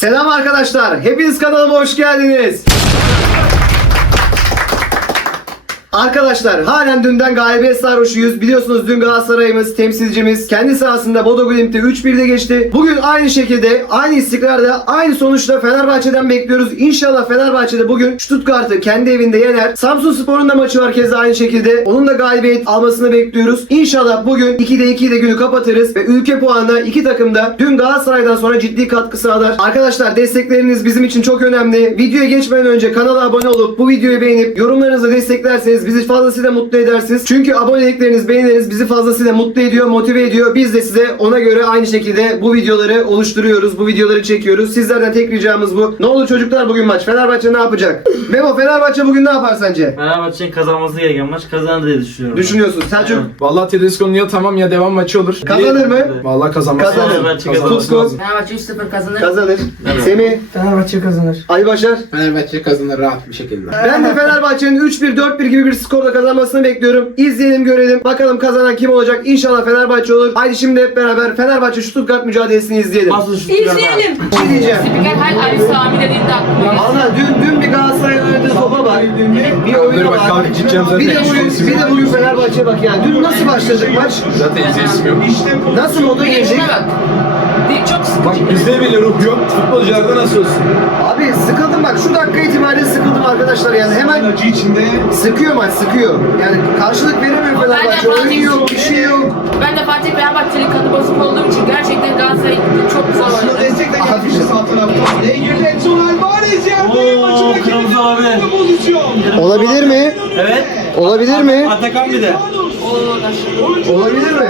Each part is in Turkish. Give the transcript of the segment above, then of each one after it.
Selam arkadaşlar. Hepiniz kanalıma hoş geldiniz. Arkadaşlar halen dünden galibiyet sarhoşuyuz. Biliyorsunuz dün Galatasaray'ımız, temsilcimiz kendi sahasında Bodo Glimt'te 3-1'de geçti. Bugün aynı şekilde, aynı istikrarda, aynı sonuçta Fenerbahçe'den bekliyoruz. İnşallah Fenerbahçe'de bugün Stuttgart'ı kendi evinde yener. Samsun Spor'un da maçı var keza aynı şekilde. Onun da galibiyet almasını bekliyoruz. İnşallah bugün 2'de 2 ile günü kapatırız ve ülke puanına iki takım da dün Galatasaray'dan sonra ciddi katkı sağlar. Arkadaşlar destekleriniz bizim için çok önemli. Videoya geçmeden önce kanala abone olup bu videoyu beğenip yorumlarınızı desteklerseniz bizi fazlasıyla mutlu edersiniz. Çünkü abonelikleriniz, beğenileriniz bizi fazlasıyla mutlu ediyor, motive ediyor. Biz de size ona göre aynı şekilde bu videoları oluşturuyoruz. Bu videoları çekiyoruz. Sizlerden tek ricamız bu. Ne olur çocuklar bugün maç. Fenerbahçe ne yapacak? Memo Fenerbahçe bugün ne yapar sence? Fenerbahçe'nin kazanması gereken maç kazanır diye düşünüyorum. Düşünüyorsun. Selçuk Vallahi Tedesco'nun ya tamam ya devam maçı olur. kazanır mı? Vallahi kazanması Kazanır. Fenerbahçe Kazanması Tutku. lazım. Fenerbahçe 3-0 kazanır. Kazanır. Evet. Semih, Fenerbahçe kazanır. Ali Başar. Fenerbahçe kazanır rahat bir şekilde. Ben de Fenerbahçe'nin 3-1, 4-1 gibi bir skorla kazanmasını bekliyorum. İzleyelim görelim. Bakalım kazanan kim olacak? İnşallah Fenerbahçe olur. Haydi şimdi hep beraber Fenerbahçe Stuttgart mücadelesini izleyelim. Asıl şu İzleyelim. Bir şey diyeceğim. Spiker her Ali Sami dediğinde aklıma. Valla dün, dün bir Galatasaray'ın oynadığı topa bak. Bir oyunu Dur bak, zaten. Bir de bugün, bir de bugün Fenerbahçe'ye bak yani. Dün nasıl başladık maç? Zaten izleyesim yok. Nasıl moda girdik? Değil, Çok sıkıcı. Bak bizde bile ruh yok. Futbolcularda nasıl olsun? Abi sıkıldım bak şu dakika itibariyle sıkıldım arkadaşlar yani hemen acı içinde sıkıyor maç sıkıyor. Yani karşılık veremiyor Fenerbahçe. Oyun yok bir şey yok. ben de Fatih Fenerbahçe'nin kanı bozuk olduğum için gerçekten Galatasaray çok zor aslında oynadı. destek de gelmişti sağ taraftan. Neye girdi Edson Alvarez yerde Oo, kırmızı olabilir. pozisyon. Olabilir mi? Evet. Olabilir mi? Atakan bir de. Olabilir mi?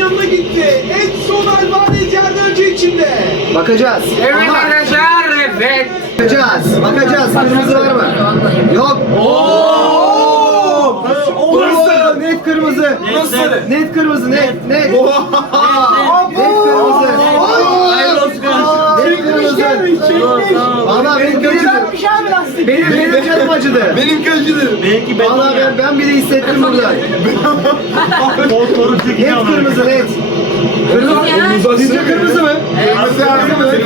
Yanına gitti. Edson Alvarez yerde acı içinde. Bakacağız. Evet Ama arkadaşlar evet. bakacağız. Bakacağız. Kırmızı var mı? Yok. Oo! Oo, net kırmızı. Nasıl? Net kırmızı net net. Net kırmızı. Olsun kardeşim. Net kırmızı. Valla benim canım benim benim canım acıdı. Benim kaçıdır. Belki ben Valla ben, ben bile hissettim burada. Motoru çekiyor. kırmızı net. Kırmızı. Sizce kırmızı mı?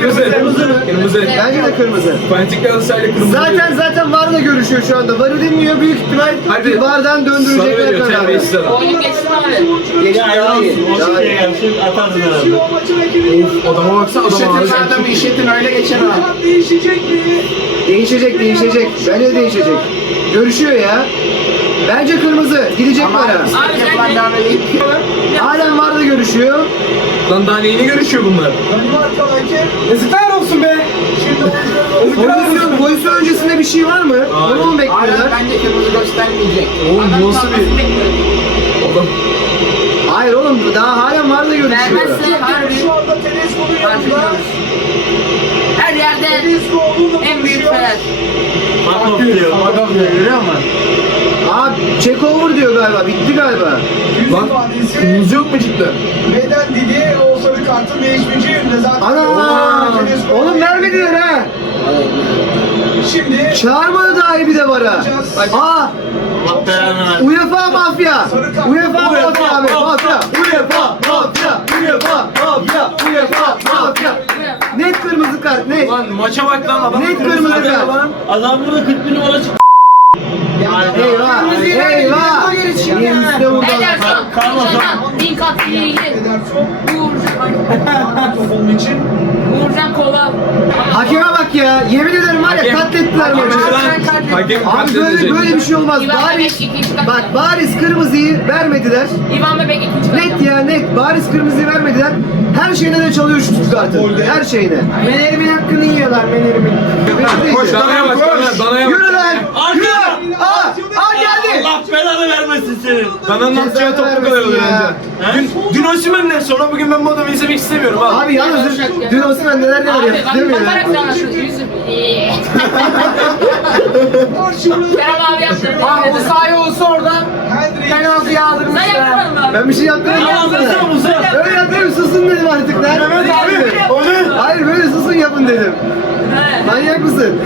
Kırmızı. Kırmızı mı? Kırmızı. Bence de kırmızı. Fanatik Galatasaray'la kırmızı. Zaten zaten VAR'la görüşüyor şu anda. VAR'ı dinliyor büyük ihtimal. Hadi. VAR'dan Sana döndürecekler veriyor kararı. terbiyesiz adam. Oyunu geçtim abi. Geçti daha iyi. O Daha iyi. atarsın herhalde. Adama baksana adama. Adam işletin öyle geçer ha. Tam değişecek mi? Değişecek değişecek. Bence de değişecek. Görüşüyor ya. Bence kırmızı. Gidecek. Abi devam edeyim. Halen VAR'da görüşüyor. Lan daha neyini görüşüyor bunlar? Yazıklar olsun be. Pozisyon, pozisyon öncesinde bir şey var mı? Onu mu Hala bekliyorlar? bence kırmızı göstermeyecek. Oğlum Adam nasıl bir... kalmasını. Adam. Hayır oğlum daha halen VAR'da görüşüyor. Vermezse harbi şu anda Tedesco'nun harbi yanında. Her yerde Tedesco onunla en büyük konuşuyor. Fener. Adam ya görüyor musun? Check over diyor galiba. Bitti galiba. Lan kırmızı yok mu cidden? beden dili o sarı kartın değişmeyeceği yönünde zaten. Ana! Oğlum vermediler ha. Şimdi Çağırmadı dahi bir de VAR'a. Aa Allah belanı versin. UEFA mafya. UEFA mafya abi. Mafya. UEFA mafya. UEFA mafya. UEFA mafya. Net kırmızı kart net. Lan maça bak lan adam. Net kırmızı kart. Adam burada 40 bin numara çıktı. Eyvah. Eyvah. Niye üstüne vurdu? Ederson, lan. Uğurcan, Dinkat iyi. Ederson Uğurcan, onun için Uğurcan Kova. Hakeme bak ya. Yemin ederim var ya katlettiler maçı. Hakem Abi böyle katledecek. böyle bir şey olmaz. İvan Bebek Bariz ikinci kat. bak bariz kırmızıyı vermediler. İvan Bebek ikinci kat. Net ya net. Bariz kırmızıyı vermediler. Her şeyine de çalıyor şu Stuttgart'ın. Her şeyine. Menerimin hakkını yiyorlar Menerimin. Koş danaya bak dana, danaya bak. Yürü lan. Yürü. Aa, aa geldi. Allah belanı vermesin senin. Dananın Ceza atacağı topu kadar vermesin ya. önce. Dün, dün Osimhen'den sonra bugün ben bu adamı izlemek istemiyorum abi. Abi yalnız dün- dün Osimhen neler neler Abi yaptı bak değil mi ya? bakarak da. Yüzüm. Kerem abi yaptı. Ah bu sahi olsa orada penaltı Sen yağdırmışlar. yapmadın mı abi? Ben bir şey yaptım. Tamam uzasana uza. Öyle yapayım susun dedim artık lan. Evet abi. O ne? Hayır böyle susun yapın dedim. Manyak mısın?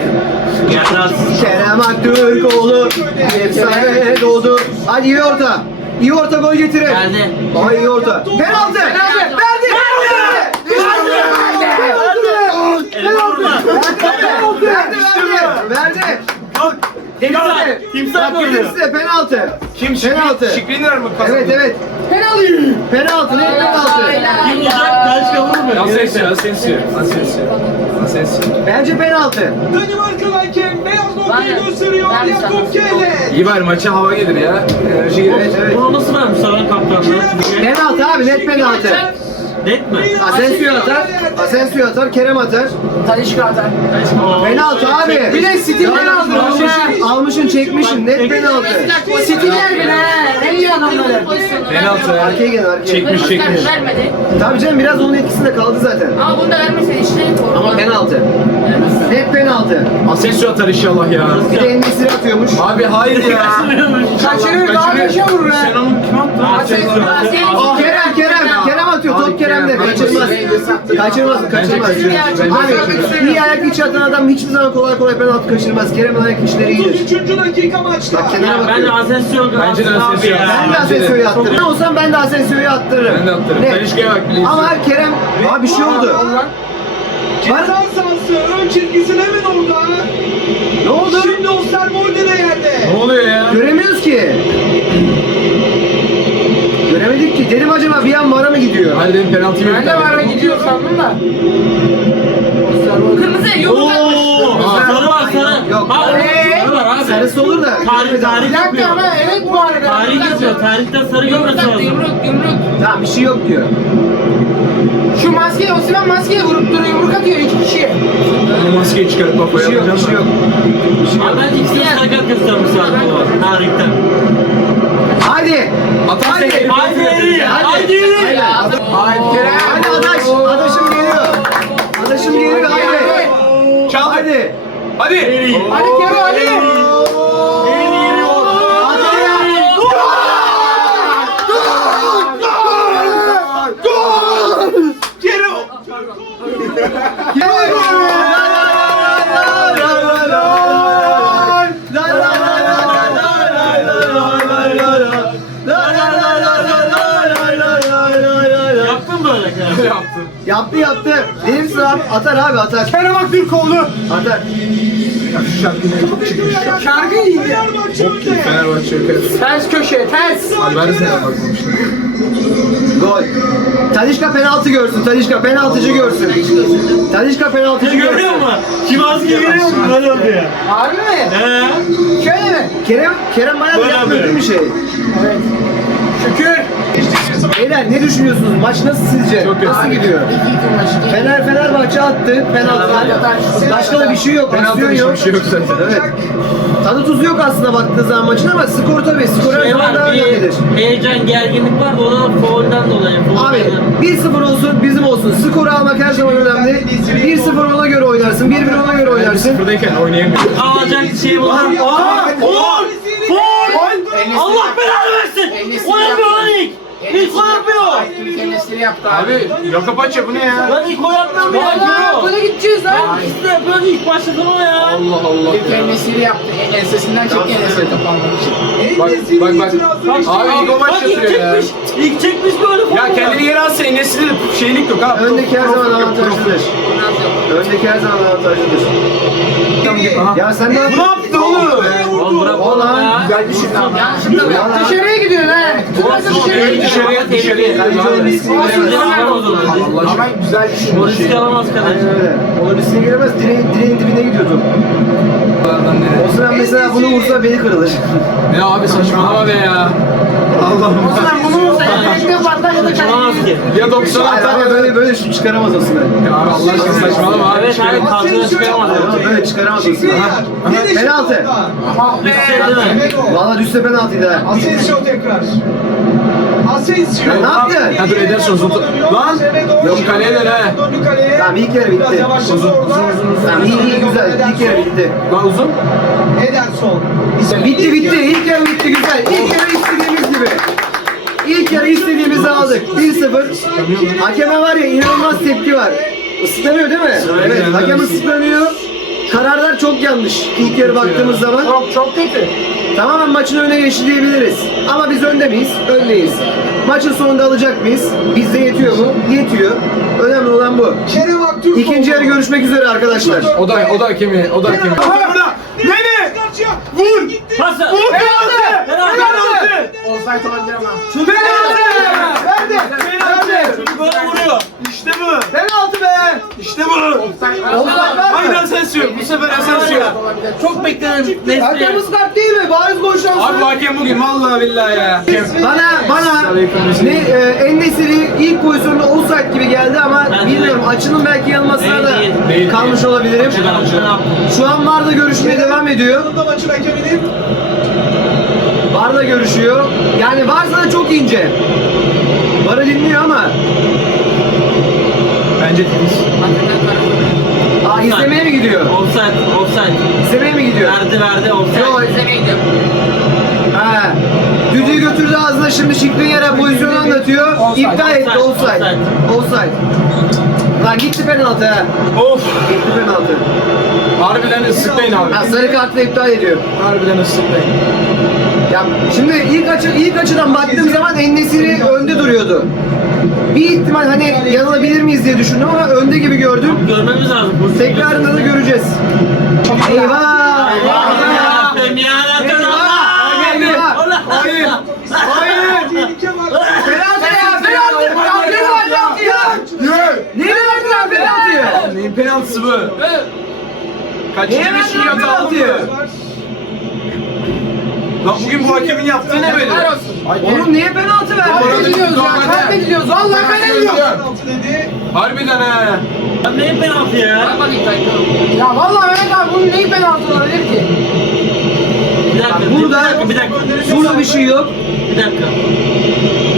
Kerem Aktürk oğlu. Efsane doğdu. Hadi iyi orta. İyi orta gol getirin. Geldi. Daha iyi orta. Penaltı. Penaltı. Verdi. Verdi. Verdi. Verdi. Verdi. Verdi. Verdi. Verdi. Verdi. Verdi. Verdi. Timsah Bak gördü. Denizli penaltı. Kim? Penaltı. Şikrinler mi kazandı? Evet evet. Penaltı. Penaltı ne penaltı? Kim vuracak? Taş kavurur mu? Asensio, Asensio, Asensio. Asensio. Bence penaltı. Danimarkalı hakem beyaz noktayı Ben- gösteriyor. ben sana- Kelle. İyi bari maça hava gelir ya. Enerji gelir. Evet evet. Bunu nasıl vermişler lan kaptanlığı? Penaltı abi net penaltı. Net mi? Asensio atar. Asensio atar. Kerem atar. Talişka atar. Penaltı abi. Bir de City'den aldı. Almışın, almışın çekmişin net penaltı. City'ler bile he. Ne iyi adamları. Penaltı. Arkaya gel arkaya. Çekmiş, çekmiş. Vermedi. Tabii canım biraz onun etkisinde kaldı zaten. Ama bunu da vermesen işte. Ama penaltı. Net penaltı. Asensio atar inşallah ya. Bir de Endesiri atıyormuş. Abi hayır ya. Kaçırır daha beşe vurur Sen onu kim attı? Asensio. Kerem Kerem Kerem atıyor top Kerem'de kaçırmaz. Kaçırmaz kaçırmaz. Abi iyi ayak içi atan adam hiçbir zaman kolay kolay penaltı kaçırmaz. Kerem'in ayak içleri iyidir. 33. dakika maçta. Bak kenara Ya ben de. Asensio Bence de Asensio. Ben de Asensio'yu attırırım. Ben olsam ben de Asensio'yu attırırım. Ben de attırırım. Net. Talişka'ya bak bile. Ama Kerem abi bir şey oldu. Ceza sahası ön çizgisinin hemen orada. Ne oldu? Şimdi Osterwolde de yerde. Ne oluyor ya? Göremiyoruz ki. Göremedik ki. Dedim acaba bir an vara mı gidiyor? Hadi dedim penaltıyı Ben de var gidiyor sandım da. Kırmızı yumruk atmış. Oo, sarı var sarı. Yok. Ha, Ee? sarı var abi. Sarısı olur da. Tarih tarih Bir dakika yapıyor. ama evet bu arada. Tarih yapıyor. Tarihten sarı Yumruk görmesi attı lazım. yumruk yumruk. Tamam bir şey yok diyor. Şu maskeyi Osman maskeye vurup duruyor yumruk atıyor iki kişi. Onu maskeyi çıkarıp Bir kafaya şey yok, bir şey yok. Abi ben ikisini sarı kart göstermiş lazım o tarihten. Hadi. Hadi. Hadi. Hadi. Hayır Kerem. Hadi adaş. Adaşım geliyor. Adaşım geliyor. Hadi. Çaldı. Hadi. Hadi. Hadi Kero hadi. Hadi ya. Yaptın Yaptı. Yaptı. Benim sıram atar abi atar. Kerem Aktürk oldu. Atar. Şu şarkı çok çıkmış. Şarkı iyiydi. Fenerbahçe önde. Fenerbahçe yukarı. Ters köşe ters. Abi ben de sana bakmamıştım. Gol. Talişka penaltı görsün. Talişka penaltıcı görsün. Talişka penaltıcı Görüyor görsün. musun? Şimanski görüyor musun? Böyle yapıyor. Harbi mi? He. Şöyle mi? Kerem Kerem bayağı Böyle yapmıyor değil mi şey? Evet. Şükür. Beyler ne düşünüyorsunuz? Maç nasıl sizce? Çok kötü. Nasıl gidiyor? Fener Fenerbahçe attı. Penaltı. Başka da bir şey yok. Penaltı Aksiyon yok. bir şey yok zaten. Evet. Tadı tuzu yok aslında baktığı zaman maçın ama skor tabii. Skor her Şey zaman daha var önemlidir. bir heyecan gerginlik var da o da foul'den dolayı. Abi dolayı. 1-0 olsun bizim olsun. Skoru almak her zaman önemli. 1-0 ona göre oynarsın. 1-1 ona göre oynarsın. Sıfırdayken oynayamıyor. Alacak şey bu. Aa! Foul! Foul! Allah belanı versin! O yapıyor lan ilk! İlk o yapıyor! Kendisini yaptı abi. Abi yaka paça bu ne ya? Lan ilk o yapmıyor mu ya? Valla böyle gideceğiz lan. İkisi de yapıyor ilk başladı o ya. Allah Allah ya. Kendisini yaptı. Ensesinden çekti ensesi kapanmak için. Bak Enes'in bak bak. Abi ilk o maç Bak ilk ya. çekmiş. İlk çekmiş böyle foul. Ya kendini yere atsa Enes'de de şeylik yok ha. Öndeki her zaman avantajlıdır. Öndeki her zaman avantajlıdır. Ya sen ne Ne yaptın? yaptı oğlum? Oğlum bırak oğlum Ulan, ya. Güzel bir şey lan. Yanlışlıkla mı yaptı? Dışarıya gidiyorsun ha. Burası dışarıya Dışarıya dışarıya. Ama güzel bir şey. O riski alamaz öyle. O riske giremez. Direğin, direğin dibine gidiyordu. O sıra mesela bunu vursa beni kırılır. Ya abi saçmalama be ya. Allah'ım. Bunu elbette patlar ya da Alamaz kendini. ki. Ya 90 Hayır atar ya böyle böyle şut çıkaramaz sıra. Ya abi Allah aşkına saçmalama abi. Evet abi kadroya çıkaramaz. Ama böyle çıkaramaz. Skriniar. Yine Penaltı. Değil mi? Valla düşse penaltıydı ha. Asensio tekrar. Asensio. Ne yaptın? Ha dur Ederson zotu. Lan. Yok kaleye. Döndü kaleye. Tamam ilk yarı bitti. yavaşladı orada. Tamam iyi iyi güzel. İlk yarı bitti. Lan uzun. Ederson. Bitti bitti. İlk yarı bitti güzel. İlk yarı istediğimiz gibi. İlk yarı istediğimizi aldık. 1-0. Hakeme var ya inanılmaz tepki var. Isıtlanıyor değil mi? Evet. Hakem ısıtlanıyor. Kararlar çok yanlış. İlk yarı baktığımız zaman. Çok çok kötü. Tamamen maçın önüne geçti diyebiliriz. Ama biz önde miyiz? Öndeyiz. Maçın sonunda alacak mıyız? Bizde yetiyor mu? Yetiyor. Önemli olan bu. İkinci yarı görüşmek üzere arkadaşlar. O da o da hakemi, o da hakemi. Kerem Vur. Pası. Penaltı. Penaltı. Penaltı. Offside olabilir ama. Penaltı. Verdi. Verdi. Çocuk vuruyor. İşte bu. Penaltı be. İşte bu. Aynı Asensio. Bu sefer Asensio. Çok beklenen Nesli. kırmızı kart değil mi? Bariz gol şansı. Abi hakem bugün vallahi billahi ya. Bana bana ne e, Enesiri ilk pozisyonda offside gibi geldi ama bilmiyorum açının belki yanılmasına da kalmış olabilirim. Şu an VAR da görüşmeye devam ediyor. Maçın hakeminin VAR da görüşüyor. Yani varsa da çok ince. VAR'ı dinliyor ama Bence temiz. aa, izlemeye mi gidiyor? Offside, offside. İzlemeye mi gidiyor? Verdi verdi offside. Yok. İzlemeye gidiyorum. Ha. Düdüğü götürdü ağzına şimdi Şikrinyar'a pozisyonu anlatıyor. İptal etti offside, offside. Lan gitti penaltı ha. Of. Gitti penaltı. Harbiden ıslıklayın abi. Ha, sarı kartla iptal ediyor. Harbiden ıslıklayın. Ya şimdi ilk açı ilk açıdan baktığım zaman Ennesiri önde duruyordu. Bir ihtimal hani yanılabilir miyiz diye düşündüm ama önde gibi gördüm. Görmemiz lazım. Tekrarında da göreceğiz. Eyvah! Eyvah! yarabbim Allah! Eyvah! Allah! Hayır. Hayır. tehlike var. Penaltı ya! Penaltı! Penaltı penaltı ya! Yürü. Niye verdiler penaltıyı? Neyin bu? Kaç Niye verdiler kişi yatağı penaltıyı? Lan bugün bu hakemin yaptığı ne böyle? Olsun. Oğlum niye penaltı verdi? Kaybediliyoruz ya. Kaybediliyoruz. Vallahi kaybediliyoruz. Penaltı dedi. Harbiden ha. Ya Ne penaltı ya? Bak bakayım kayıtlı. Ya vallahi Mehmet abi bunun neyi penaltı olabilir ki? Bir dakika, Burada, bir dakika, bir dakika. burada bir şey yok. Bir dakika.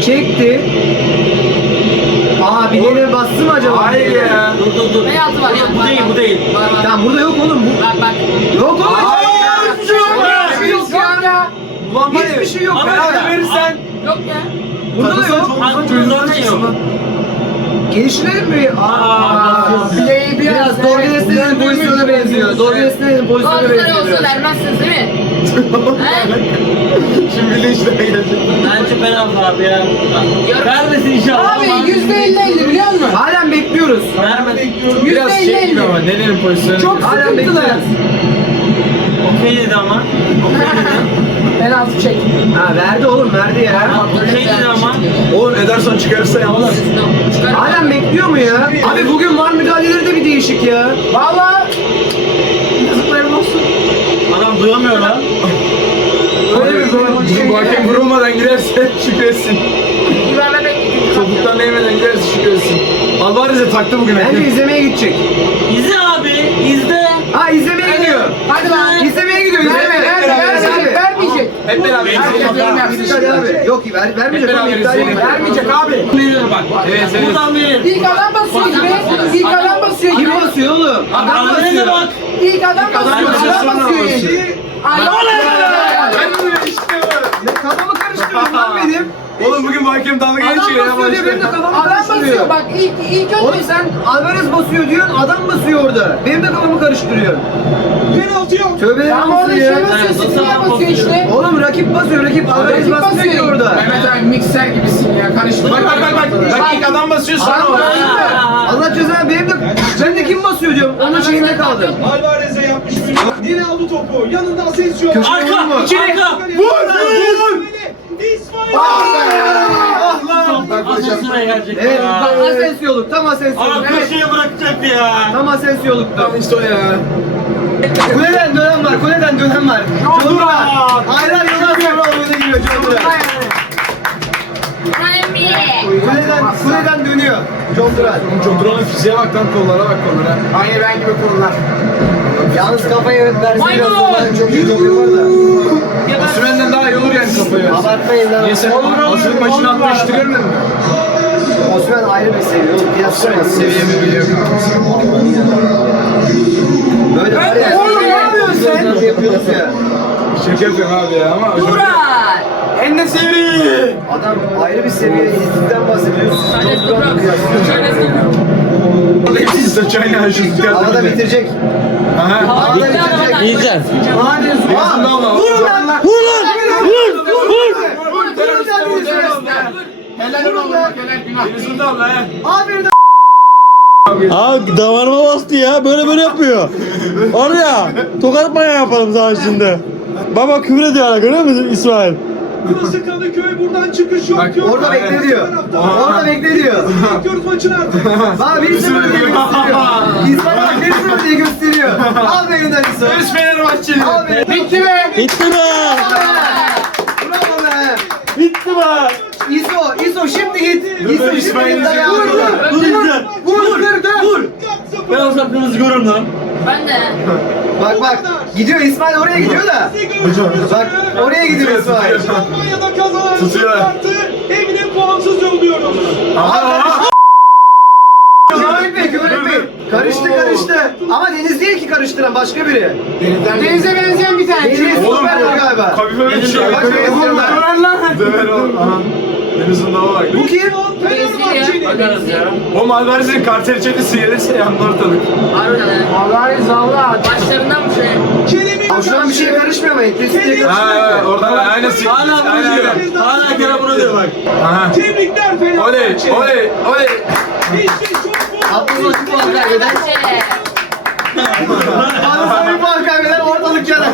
Çekti. Aa bileğine bastı mı acaba? Hayır ya. Dur dur dur. Penaltı var. Bu değil, bu değil. Tamam burada yok oğlum. Bu... Bak bak. Yok oğlum. Hayır, Hiçbir şey yok. ya. Hiçbir şey yok ya. Ulan var ya. Hiçbir şey yok. Ama beraber. verirsen. Yok ya. Burada da yok. Aklımda zaten yok. Geliştirelim mi? Aa. Bileği bir Biraz Dorgenes'in pozisyona benziyor. Dorgenes'in pozisyona Bazıları benziyor. biraz. vermezsiniz değil mi? Şimdi bilinçle gelecek. Bence penaltı abi ya. Vermesin inşallah. Abi yüzde elli elli biliyor musun? Halen bekliyoruz. Vermesin. Biraz Yüzde elli şey gibi ama nerenin pozisyonu? Çok Halen sıkıntılı. bekliyoruz. Okey dedi ama. Okey dedi. Penaltı çek. Ha verdi oğlum verdi ya. Okey dedi ama. Oğlum Ederson çıkarsa yalnız. Halen bekliyor mu ya? Abi bugün var müdahaleleri de bir değişik ya. Vallahi Yazıklarım olsun. Adam duyamıyor lan. Bugün bu hakem vurulmadan giderse şükretsin. Güvenme bekliyorum. Topuktan değmeden giderse şükretsin. Alvarez'e taktı bugün Bence hakem. izlemeye gidecek. İzle abi, izle. Ha izlemeye gidiyor. hadi lan. İzlemeye gidiyor. Verme, izlemeye. verme, vermeyecek, vermeyecek. Hep beraber Herkes izleyelim. yorum yapsın. İptal abi. Yok ver, vermeyecek. Hep beraber iptal izleyelim. Vermeyecek abi. bak. Evet evet. Buradan verir. İlk adam basıyor gibi. İlk adam basıyor gibi. Kim basıyor oğlum? Adam de basıyor. bak. İlk adam basıyor. basıyor, Adam basıyor. basıyor. Ay, İşte bu. Ne kafamı karıştırıyor lan benim. Oğlum bugün bu hakem dalga Adam geçiyor ya basıyor diye benim de kafamı Adam karıştırıyor. basıyor. Bak ilk ilk Oğlum önce sen Alvarez basıyor diyorsun, adam basıyor orada. Benim de kafamı karıştırıyor. Penaltı yok. Tövbe Ama orada ya. şey basıyor, Sisi'ye basıyor işte. Oğlum rakip basıyor, rakip Alvarez Rakip basmıyor ki basıyor. orada. Mehmet abi mikser gibisin ya. Karıştırma. Bak bak bak bak. Bak ilk adam basıyor sonra o. basıyor. Allah cezanı benim de ben de kim basıyor diyorum. Onun şeyinde kaldım. Alvarez'e yapmış bir Yine aldı topu. Yanında Asensio. Arka, iki arka. Vur vur. İsmail. Ah lan. Asansöre gelecek Evet, ya. bak Asensiyo'luk, tam Asensiyo'luk. Adam Evet, köşeye bırakacaktı ya. tam Asensiyo'luktu. Tamam işte o ya. Kuleden dönem var, kuleden dönem var. Duran. Aylar yıllar sonra oyuna giriyor Duran. Kuleden, kuleden dönüyor John Duran. Çok duranın fiziğe bak lan kollara bak kollara. Aynı ben gibi konular. Yalnız kafayı versin Maymun! biraz onların çok iyi topu var da. Osman'dan daha iyi olur yani kafayı. Abartmayın lan. Niye sen hazırlık maçını attığı işte görmedin mi? Osman ayrı bir seviye oğlum. Kıyaslayamazsın. Seviyemi biliyor. Böyle var ya. Oğlum ne yapıyorsun sen? Nasıl yapıyoruz ya? Şaka yapıyorum abi ya ama hocam. En de sevri. Adam ayrı bir seviye izlikten duran Burak. kıyaslıyor. Çanes Burak. Hepsi saçayla aşırı Havada bitirecek. Aha. Havada bitirecek. İyice. Hadi. Vurun lan. Vur lan! Vur! Vur! Bizi. Helal olsun. Helal günah. Abla he. Abi damarıma bastı ya. Böyle böyle yapıyor. Var ya. Tokat manyağı yaparım sana şimdi. Baba küfür ediyor hala görüyor musun İsmail? Burası Kadıköy buradan çıkış yok. diyor. Orada bekle diyor. Orada bekle diyor. Bekliyoruz maçın artık. Bak bir sıfır diye gösteriyor. Bak bir sıfır diye gösteriyor. Al be elinden İso. Üç Fenerbahçeli. Al be. Bitti be. Bitti be! Bravo be. Bitti be! İso, İso şimdi git. İso şimdi git. Yüzük. Vur, Dur izle. vur, kırdı. Vur. Ben olsam kırmızı görürüm lan. Ben de. Bak bak. Gidiyor İsmail oraya gidiyor da. Bak oraya gidiyor İsmail. Almanya'da kazanan Tutuyor. Evine puansız yolluyoruz. Küfür etmeyin, küfür etmeyin. Karıştı karıştı. Ama Deniz değil ki karıştıran başka biri. Denize benzeyen bir tane. Deniz var galiba. Kafife bir şey. Bak Deniz. Döver oğlum. Aha. Deniz'in dava bak. Bu kim? Bakarız ya. O Alvarez'in kartel çetesi gelirse yandı ortalık. Harbiden. Vallahi zallah. Başlarından mı şey? Kerem'in Ama şu an bir şeye karışmıyor ama etkisi diye Ha karışmıyor. evet oradan aynen siktir. Hala bunu diyor. Hala bunu diyor bak. Aha. Tebrikler Oley Fenerbahçe. oley oley. İşte çok bol. Puan kaybeden. Fenerbahçe. Arasında bir puan kaybeden ortalık yanar.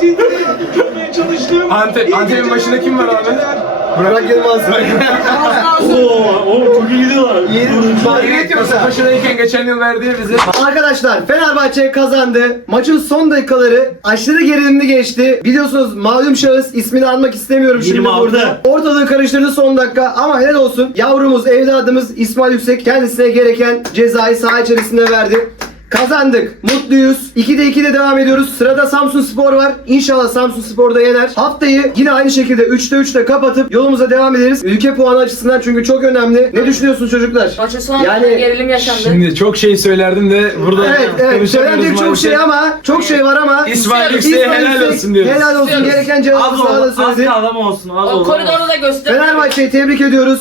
Sizlere yardımcı olmaya çalıştım. Antep- İyi Antep'in geceler başında kim var abi? geceler. Burak Yılmaz. Oo, oğlum çok iyi gidiyorlar. Yeni ediyorsa. Başındayken geçen yıl verdiği bize. Arkadaşlar Fenerbahçe kazandı. Maçın son dakikaları aşırı gerilimli geçti. Biliyorsunuz malum şahıs ismini almak istemiyorum şimdi 26. burada. Ortalığı karıştırdı son dakika ama helal olsun. Yavrumuz, evladımız İsmail Yüksek kendisine gereken cezayı saha içerisinde verdi. Kazandık. Mutluyuz. 2'de 2'de devam ediyoruz. Sırada Samsun Spor var. İnşallah Samsun Spor da yener. Haftayı yine aynı şekilde 3'te 3'te kapatıp yolumuza devam ederiz. Ülke puanı açısından çünkü çok önemli. Ne düşünüyorsunuz çocuklar? Maçın sonunda Yani- gerilim yaşandı. Şimdi çok şey söylerdim de burada Evet evet konuşamıyoruz söylenecek çok maalesef. şey ama çok şey var ama İsmail Yüksek'e helal Yüksek olsun diyoruz. Helal olsun gereken Az cevabı ol, sağda az söyledi. kaldı ama olsun. Az O oldu. koridorda da göster. Fenerbahçe'yi tebrik ediyoruz.